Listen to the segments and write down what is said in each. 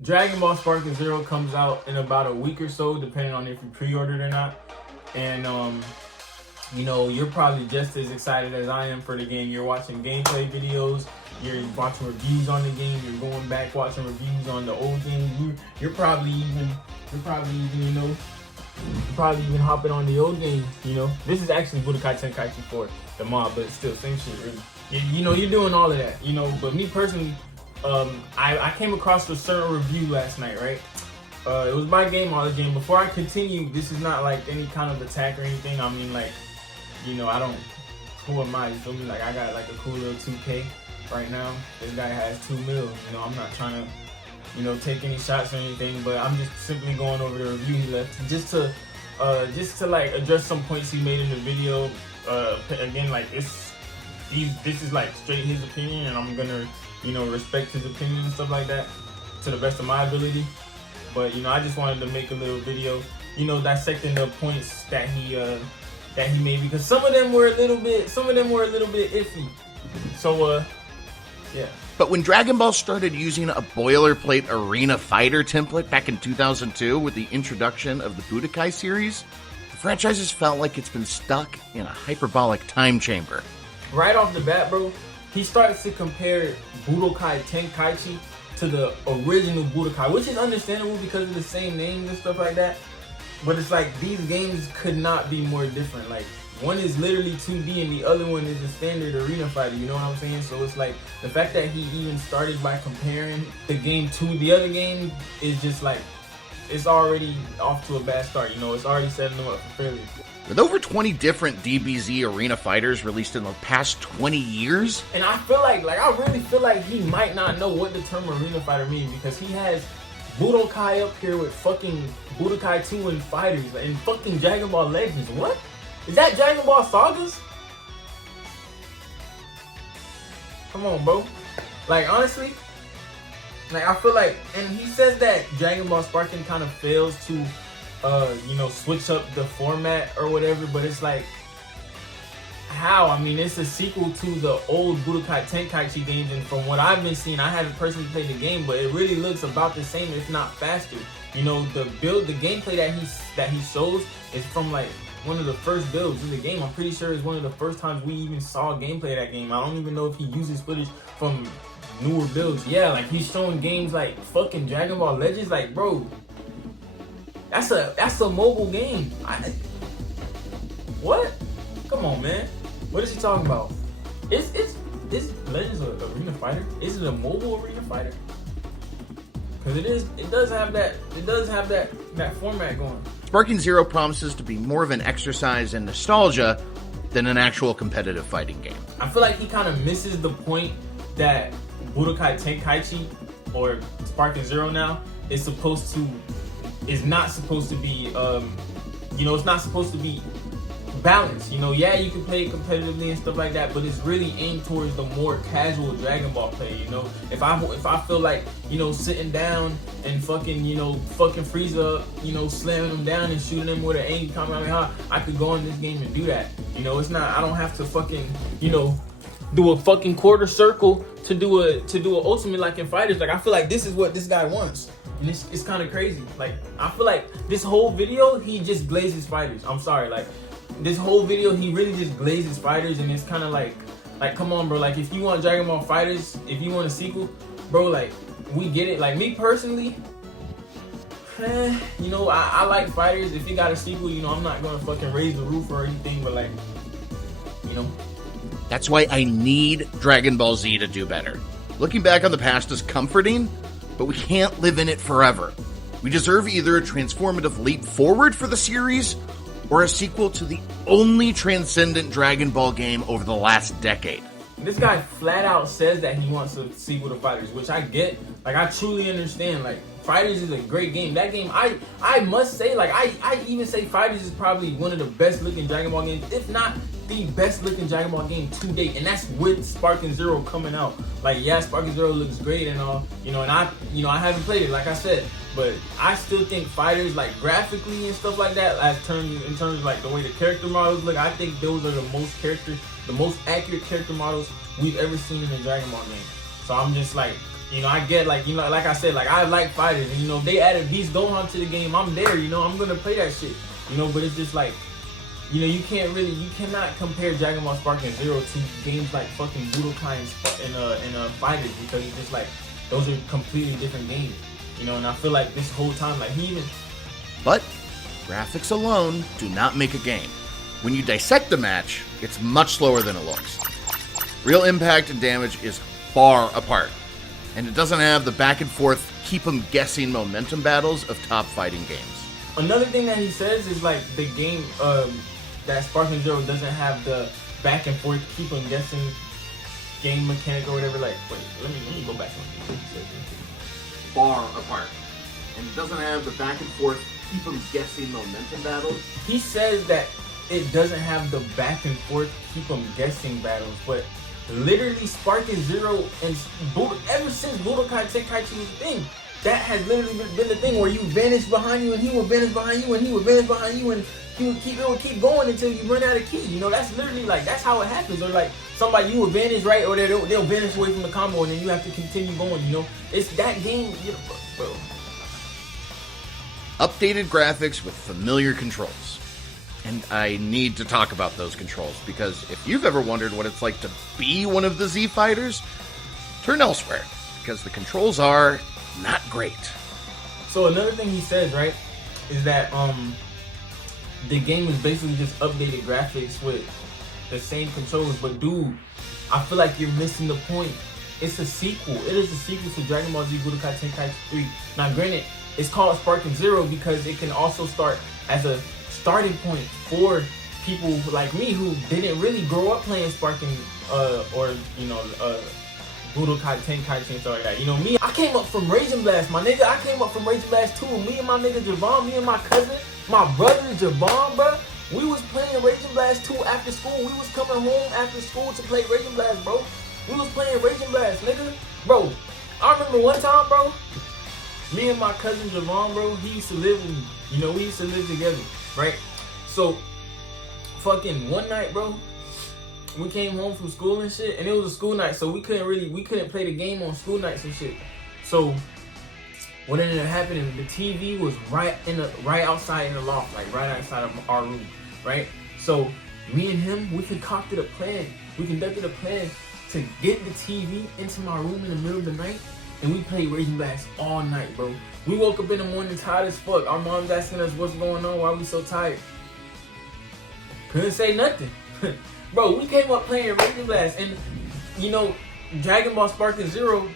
Dragon Ball Sparking Zero comes out in about a week or so, depending on if you pre-ordered or not. And you know, you're probably just as excited as I am for the game. You're watching gameplay videos, you're watching reviews on the game, you're going back watching reviews on the old game. You're probably even, you know, you're probably even hopping on the old game. You know, this is actually Budokai Tenkaichi 4, the mod, but it's still same shit, really. You know, you're doing all of that. You know, but me personally, I came across a certain review last night, right? It was by Gameology. Before I continue, this is not like any kind of attack or anything. I mean, like, you know, I don't. Who am I? You feel me? Like, I got like a cool little 2K right now. This guy has 2 mil. You know, I'm not trying to, you know, take any shots or anything, but I'm just simply going over the review he left just to like address some points he made in the video. Again, like this is like straight his opinion, and I'm gonna, you know, respect his opinion and stuff like that to the best of my ability. But you know, I just wanted to make a little video, you know, dissecting the points that he made, because some of them were a little bit iffy. So yeah. But when Dragon Ball started using a boilerplate arena fighter template back in 2002 with the introduction of the Budokai series, the franchise has felt like it's been stuck in a hyperbolic time chamber. Right off the bat, bro, he starts to compare Budokai Tenkaichi to the original Budokai, which is understandable because of the same names and stuff like that. But it's like these games could not be more different. Like, one is literally 2D and the other one is a standard arena fighter, you know what I'm saying? So it's like the fact that he even started by comparing the game to the other game is just like, it's already off to a bad start, you know? It's already setting them up for failure. With over 20 different DBZ arena fighters released in the past 20 years. And I feel like I really feel like he might not know what the term arena fighter means, because he has Budokai up here with fucking Budokai 2 and Fighters and fucking Dragon Ball Legends. What? Is that Dragon Ball Sagas? Come on, bro. Like, honestly, like, I feel like, and he says that Dragon Ball Sparking kind of fails to, you know, switch up the format or whatever, but it's like, how? I mean, it's a sequel to the old Budokai Tenkaichi games, and from what I've been seeing, I haven't personally played the game, but it really looks about the same, if not faster. You know, the gameplay that he shows is from like one of the first builds in the game. I'm pretty sure it's one of the first times we even saw gameplay of that game. I don't even know if he uses footage from newer builds. Yeah, like he's showing games like fucking Dragon Ball Legends. Like, bro, that's a mobile game. What? Come on, man. What is he talking about? Is Legends an arena fighter? Is it a mobile arena fighter? Because it does have that format going. Sparking Zero promises to be more of an exercise in nostalgia than an actual competitive fighting game. I feel like he kind of misses the point that Budokai Tenkaichi, or Sparking Zero now, is not supposed to be, you know, it's not supposed to be balanced. You know, yeah, you can play it competitively and stuff like that, but it's really aimed towards the more casual Dragon Ball play. You know, if I feel like, you know, sitting down and fucking Frieza, you know, slamming them down and shooting them with an angry Kamehameha, I could go in this game and do that. You know, it's not, I don't have to fucking, you know, do a fucking quarter circle to do a ultimate like in Fighters. Like, I feel like this is what this guy wants. And it's kind of crazy. Like, I feel like this whole video, he just glazes Fighters. I'm sorry, like, this whole video, he really just glazes Fighters, and it's kind of like, come on, bro. Like, if you want Dragon Ball Fighters, if you want a sequel, bro, like, we get it. Like, me personally, you know, I like Fighters. If it got a sequel, you know, I'm not gonna fucking raise the roof or anything, but like, you know. That's why I need Dragon Ball Z to do better. Looking back on the past is comforting, but we can't live in it forever. We deserve either a transformative leap forward for the series, or a sequel to the only transcendent Dragon Ball game over the last decade. This guy flat out says that he wants a sequel to Fighters, which I get. Like, I truly understand. Like, Fighters is a great game. That game, I must say, like, I even say Fighters is probably one of the best looking Dragon Ball games, if not the best looking Dragon Ball game to date, and that's with Sparking Zero coming out. Like, yeah, Sparking Zero looks great and all, you know, and I haven't played it, like I said, but I still think Fighters, like, graphically and stuff like that, in terms of like the way the character models look, I think those are the most accurate character models we've ever seen in a Dragon Ball game. So I'm just like, You know, I get like, you know, like I said, like I like fighters, and you know, if they added Beast Gohan to the game, I'm there. You know, I'm gonna play that shit. You know, but it's just like, you know, you cannot compare Dragon Ball Sparking Zero to games like fucking Budokai and Fighters, because it's just like those are completely different games. You know, and I feel like this whole time, like But graphics alone do not make a game. When you dissect the match, it's much slower than it looks. Real impact and damage is far apart, and it doesn't have the back and forth, keep them guessing momentum battles of top fighting games. Another thing that he says is like the game, that Sparking Zero doesn't have the back and forth, keep them guessing game mechanic or whatever. Like, wait, let me go back on what he said. Far apart, and it doesn't have the back and forth, keep them guessing momentum battles. He says that it doesn't have the back and forth, keep them guessing battles, but literally Sparking Zero and ever since Budokai Tenkaichi was a thing, that has literally been the thing where you vanish behind you and he will vanish behind you and he will vanish behind you and it would keep going until you run out of ki. You know, that's literally like, that's how it happens. Or like somebody, you will vanish, right? Or they'll vanish away from the combo and then you have to continue going, you know? It's that game, you know, bro. Updated graphics with familiar controls. And I need to talk about those controls, because if you've ever wondered what it's like to be one of the Z Fighters, turn elsewhere, because the controls are not great. So another thing he says, right, is that the game is basically just updated graphics with the same controls, but dude, I feel like you're missing the point. It's a sequel. It is a sequel to Dragon Ball Z Budokai Tenkaichi 3. Now granted, it's called Sparking Zero because it can also start as a starting point for people like me who didn't really grow up playing Sparking or you know Budokai Tenkaichi and stuff like that. You know me, I came up from Raging Blast, my nigga. I came up from Raging Blast 2. Me and my nigga Javon, me and my cousin, my brother Javon, bro. We was playing Raging Blast 2 after school. We was coming home after school to play Raging Blast, bro. We was playing Raging Blast, nigga. Bro, I remember one time, bro, me and my cousin Javon, bro, he used to live with me. You know, we used to live together, right? So, fucking one night, bro, we came home from school and shit, and it was a school night, so we couldn't play the game on school nights and shit. So, what ended up happening, the TV was right outside in the loft, like right outside of our room, right? So, me and him, we conducted a plan to get the TV into my room in the middle of the night, and we played Raging Blast all night, bro. We woke up in the morning tired as fuck. Our mom's asking us what's going on, why we so tired. Couldn't say nothing. Bro, we came up playing Raging Blast, and you know, Dragon Ball Sparking Zero,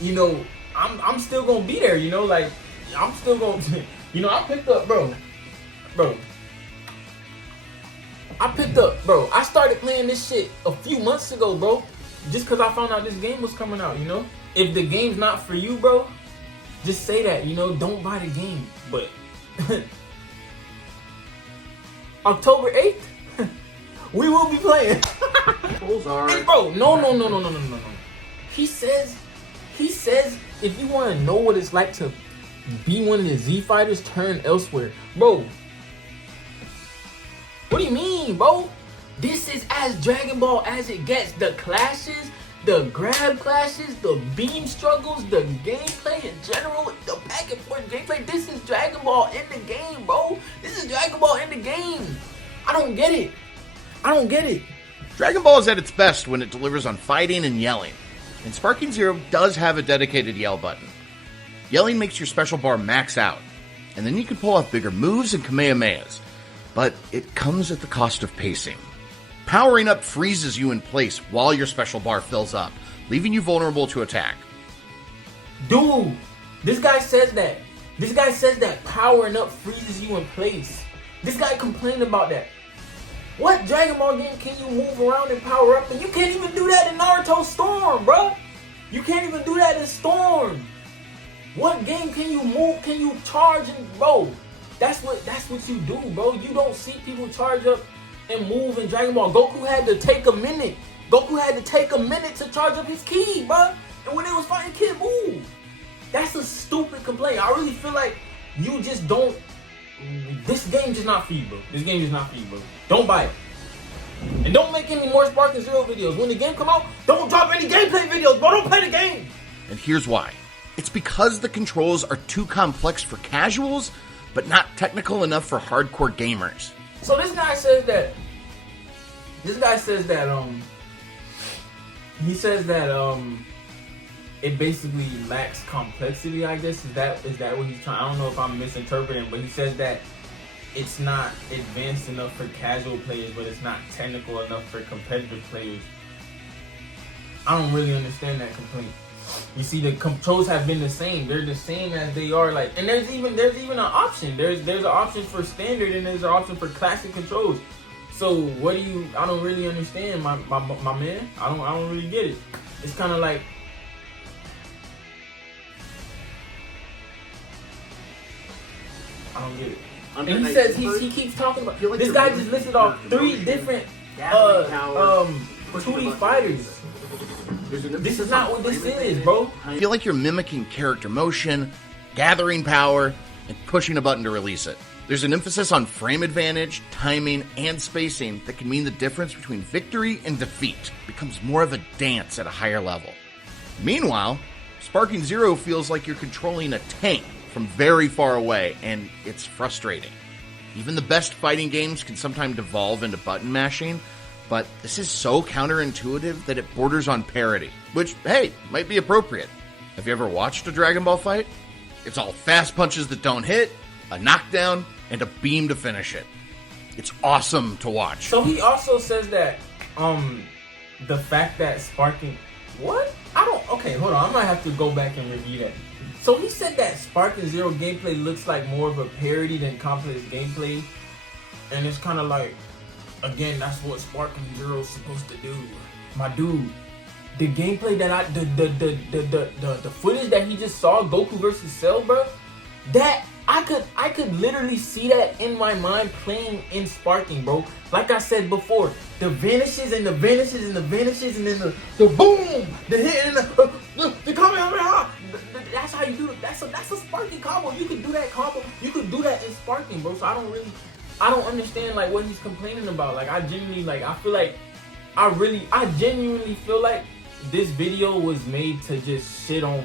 you know, I'm still gonna be there, you know, like I'm still gonna, you know, I picked up, bro. I started playing this shit a few months ago, bro, just cause I found out this game was coming out, you know. If the game's not for you, bro, just say that, you know, don't buy the game. But October 8th, we will be playing. Hey, bro, no. He says, if you want to know what it's like to be one of the Z Fighters, turn elsewhere. Bro, what do you mean, bro? This is as Dragon Ball as it gets. The clashes, the grab clashes, the beam struggles, the gameplay in general, the back and forth gameplay. This is Dragon Ball in the game, bro. This is Dragon Ball in the game. I don't get it. Dragon Ball is at its best when it delivers on fighting and yelling, and Sparking Zero does have a dedicated yell button. Yelling makes your special bar max out, and then you can pull off bigger moves and Kamehamehas, but it comes at the cost of pacing. Powering up freezes you in place while your special bar fills up, leaving you vulnerable to attack. Dude, this guy says that. This guy says that powering up freezes you in place. This guy complained about that. What Dragon Ball game can you move around and power up? And you can't even do that in Naruto Storm, bro. You can't even do that in Storm. What game can you move? Can you charge? And bro, that's what you do, bro. You don't see people charge up and move in Dragon Ball. Goku had to take a minute. To charge up his ki, bro. And when they was fighting Kid Buu, that's a stupid complaint. I really feel like you just don't. This game just not for you, bro. Don't buy it. And don't make any more Sparking Zero videos. When the game come out, don't drop any gameplay videos, bro. Don't play the game. and here's why. It's because the controls are too complex for casuals, but not technical enough for hardcore gamers. So this guy says that it basically lacks complexity, I guess. Is that what he's trying? I don't know if I'm misinterpreting, but he says that it's not advanced enough for casual players, but it's not technical enough for competitive players. I don't really understand that complaint. You see, the controls have been the same. They're the same as they are, like, and there's even an option. There's an option for standard and there's an option for classic controls. So what do you? I don't really understand, my man. I don't really get it. It's kind of like, I don't get it. And he says he keeps talking about this guy just listed off 3 different 2D fighters. This is not what this is, bro. I feel like you're mimicking character motion, gathering power, and pushing a button to release it. There's an emphasis on frame advantage, timing, and spacing that can mean the difference between victory and defeat. It becomes more of a dance at a higher level. Meanwhile, Sparking Zero feels like you're controlling a tank from very far away, and it's frustrating. Even the best fighting games can sometimes devolve into button mashing, but this is so counterintuitive that it borders on parody, which, hey, might be appropriate. Have you ever watched a Dragon Ball fight? It's all fast punches that don't hit, a knockdown, and a beam to finish it. It's awesome to watch. So he also says that the fact that Sparking... What? Okay, hold on. I might have to go back and review that. So he said that Sparking Zero gameplay looks like more of a parody than complex gameplay. And it's kind of like, again, that's what Sparking Zero is supposed to do. My dude, the gameplay that the footage that he just saw, Goku versus Cell, bro, that I could literally see that in my mind playing in Sparking, bro. Like I said before, the vanishes and the vanishes and the vanishes, and then the boom, the hit and the Kamehameha. That's how you do it. That's a Sparking combo. You could do that combo. You could do that in Sparking, bro. So I don't understand like what he's complaining about. Like I genuinely feel like this video was made to just shit on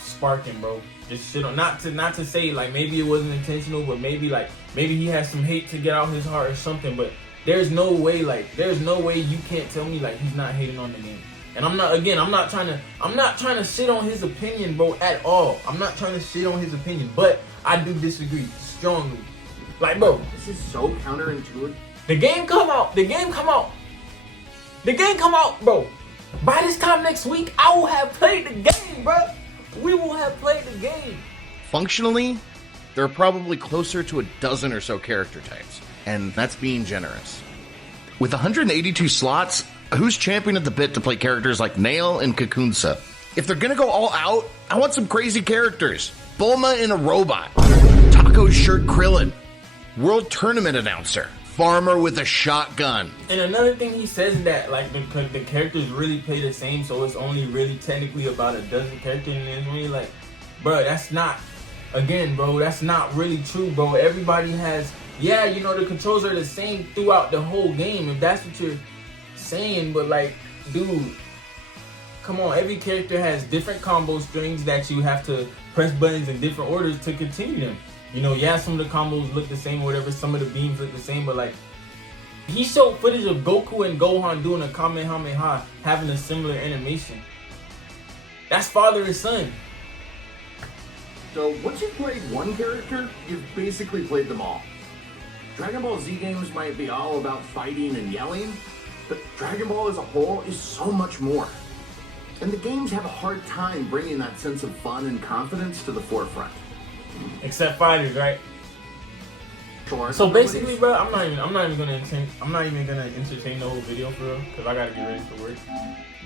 Sparking, bro. Just shit on, not to say like maybe it wasn't intentional, but maybe he has some hate to get out his heart or something. But there's no way you can't tell me like he's not hating on the game. And I'm not trying to shit on his opinion, bro, at all. I'm not trying to shit on his opinion, but I do disagree strongly. Like, bro, this is so counterintuitive. The game come out, bro. By this time next week, I will have played the game, bro. We will have played the game. Functionally, there are probably closer to a dozen or so character types, and that's being generous. With 182 slots, who's champing at the bit to play characters like Nail and Kakunsa? If they're gonna go all out, I want some crazy characters. Bulma in a robot, Taco Shirt Krillin, World Tournament announcer, Farmer with a shotgun. And another thing he says is that like the characters really play the same, so it's only really technically about a dozen characters, and it's really like, bro, that's not really true, bro. Everybody has, the controls are the same throughout the whole game, if that's what you're saying, but like, dude, come on, every character has different combo strings that you have to press buttons in different orders to continue them. Some of the combos look the same or whatever, some of the beams look the same, but like, he showed footage of Goku and Gohan doing a Kamehameha, having a similar animation. That's father and son. So once you've played one character, you've basically played them all. Dragon Ball Z games might be all about fighting and yelling, but Dragon Ball as a whole is so much more. And the games have a hard time bringing that sense of fun and confidence to the forefront. Except fighters, right? Sure. So basically, bro, I'm not even gonna entertain the whole video for real, because I gotta get ready for work.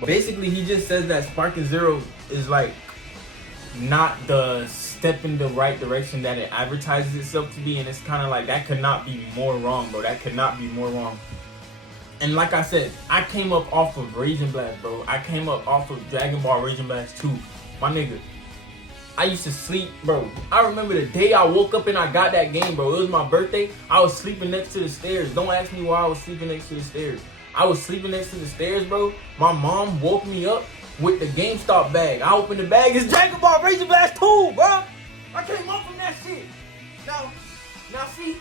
But basically, he just says that Sparking Zero is like not the step in the right direction that it advertises itself to be, and it's kind of like that could not be more wrong, bro. That could not be more wrong. And like I said, I came up off of Raging Blast, bro. I came up off of Dragon Ball Raging Blast 2, my nigga. I used to sleep, bro. I remember the day I woke up and I got that game, bro. It was my birthday. I was sleeping next to the stairs. Don't ask me why I was sleeping next to the stairs. I was sleeping next to the stairs, bro. My mom woke me up with the GameStop bag. I opened the bag, it's Dragon Ball Razor Blast 2, bro. I came up from that shit. Now see,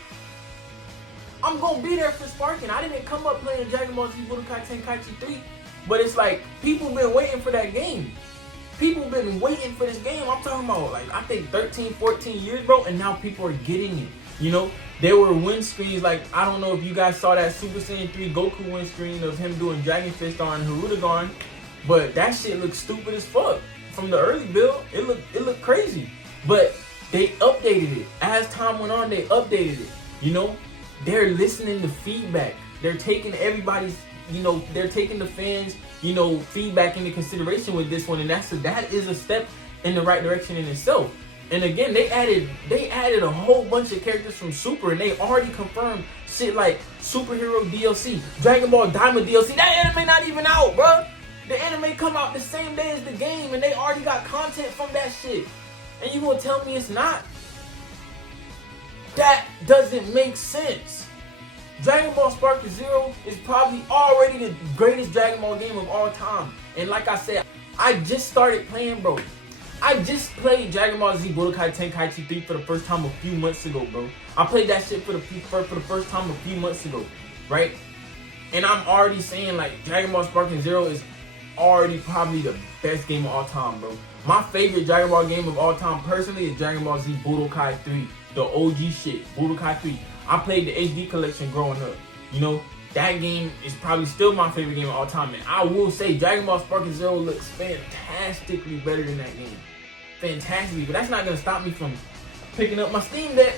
I'm gonna be there for Sparking. I didn't come up playing Dragon Ball Z Budokai Tenkaichi 3, but it's like people been waiting for that game. People been waiting for this game. I'm talking about like I think 13, 14 years, bro, and now people are getting it. You know, there were win screens like I don't know if you guys saw that Super Saiyan 3 Goku win screen of him doing Dragon Fist on Hirudegarn, but that shit looked stupid as fuck. From the early build, it looked crazy. But they updated it. As time went on, they updated it. You know, they're listening to feedback. They're taking everybody's, you know, they're taking the fans, you know, feedback into consideration with this one, and that is a step in the right direction in itself. And again, they added a whole bunch of characters from Super, and they already confirmed shit like superhero DLC, Dragon Ball Diamond DLC. That anime not even out, bro. The anime come out the same day as the game, and they already got content from that shit. And you gonna tell me it's not? That doesn't make sense. Dragon Ball Sparking Zero is probably already the greatest Dragon Ball game of all time. And like I said, I just started playing, bro. I just played Dragon Ball Z Budokai Tenkaichi 3 for the first time a few months ago, bro. I played that shit for the first time a few months ago, right? And I'm already saying, like, Dragon Ball Sparking Zero is already probably the best game of all time, bro. My favorite Dragon Ball game of all time, personally, is Dragon Ball Z Budokai 3. The OG shit, Budokai 3. I played the HD collection growing up. You know, that game is probably still my favorite game of all time. And I will say, Dragon Ball Sparking Zero looks fantastically better than that game. Fantastically. But that's not going to stop me from picking up my Steam Deck.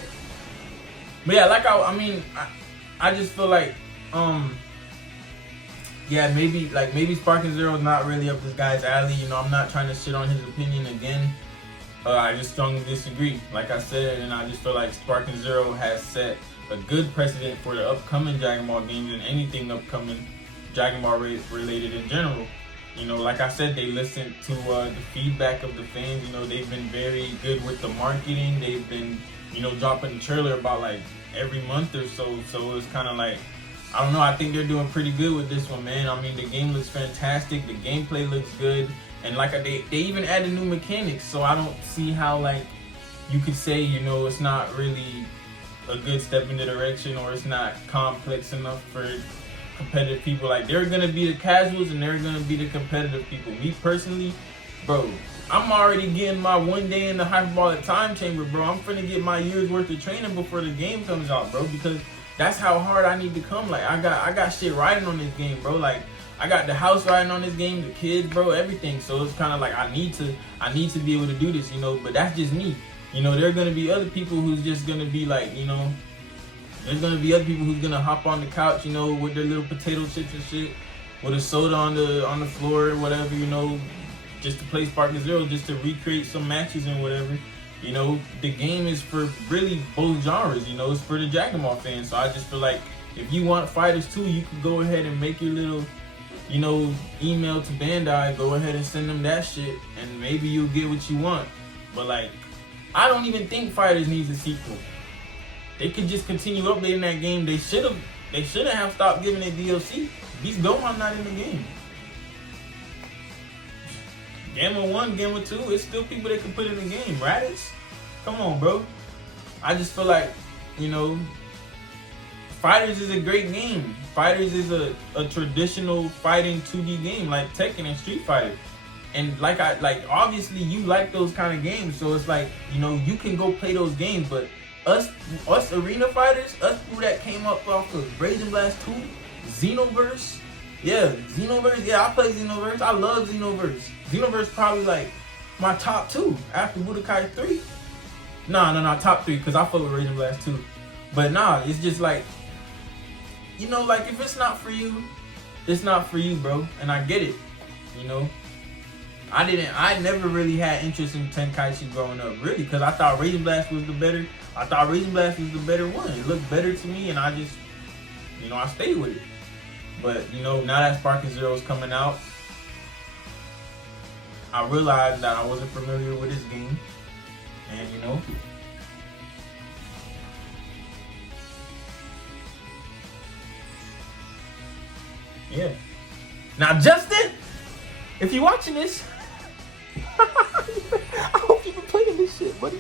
But yeah, like I just feel like, yeah, maybe Sparking Zero is not really up this guy's alley. You know, I'm not trying to shit on his opinion again. I just strongly disagree, like I said, and I just feel like Sparking Zero has set a good precedent for the upcoming Dragon Ball games and anything upcoming Dragon Ball related in general. You know, like I said, they listened to the feedback of the fans. You know, they've been very good with the marketing. They've been, you know, dropping a trailer about like every month or so. So it's kind of like, I don't know, I think they're doing pretty good with this one, man. I mean, the game looks fantastic. The gameplay looks good. And like they even added new mechanics, so I don't see how like you could say, you know, it's not really a good step in the direction, or it's not complex enough for competitive people. Like, they're gonna be the casuals and they're gonna be the competitive people. Me personally, bro, I'm already getting my 1 day in the hyperbolic time chamber, bro. I'm finna get my year's worth of training before the game comes out, bro, because that's how hard I need to come. Like, I got shit riding on this game, bro. Like, I got the house riding on this game, the kids, bro, everything. So it's kind of like I need to be able to do this, you know. But that's just me, you know. There are gonna be other people who's just gonna be like, you know, there's gonna be other people who's gonna hop on the couch, you know, with their little potato chips and shit, with a soda on the floor or whatever, you know, just to play Sparking Zero, just to recreate some matches and whatever. You know, the game is for really both genres. You know, it's for the Dragon Ball fans. So I just feel like if you want Fighters 2, you can go ahead and make your little, you know, email to Bandai, go ahead and send them that shit, and maybe you'll get what you want. But like, I don't even think Fighters needs a sequel. They could just continue updating that game. They shouldn't have stopped giving it DLC. Beast Gohan not in the game. Gamma 1, Gamma 2, it's still people that can put in the game. Raditz? Come on, bro. I just feel like, you know, Fighters is a great game. Fighters is a traditional fighting 2D game like Tekken and Street Fighter. And obviously you like those kind of games, so it's like, you know, you can go play those games, but us arena fighters, us people that came up off of Raging Blast 2, Xenoverse, yeah, I play Xenoverse, I love Xenoverse. Xenoverse probably like my top 2 after Budokai 3. Nah, top 3, because I fuck with Raging Blast 2. But nah, it's just like, you know, like, if it's not for you, it's not for you, bro. And I get it, you know. I never really had interest in Tenkaichi growing up, really, because I thought Raging Blast was the better one. It looked better to me, and I just, you know, I stayed with it. But, you know, now that Sparking Zero is coming out, I realized that I wasn't familiar with this game. And, you know, yeah. Now, Justin, If you're watching this, I hope you've been playing this shit, buddy.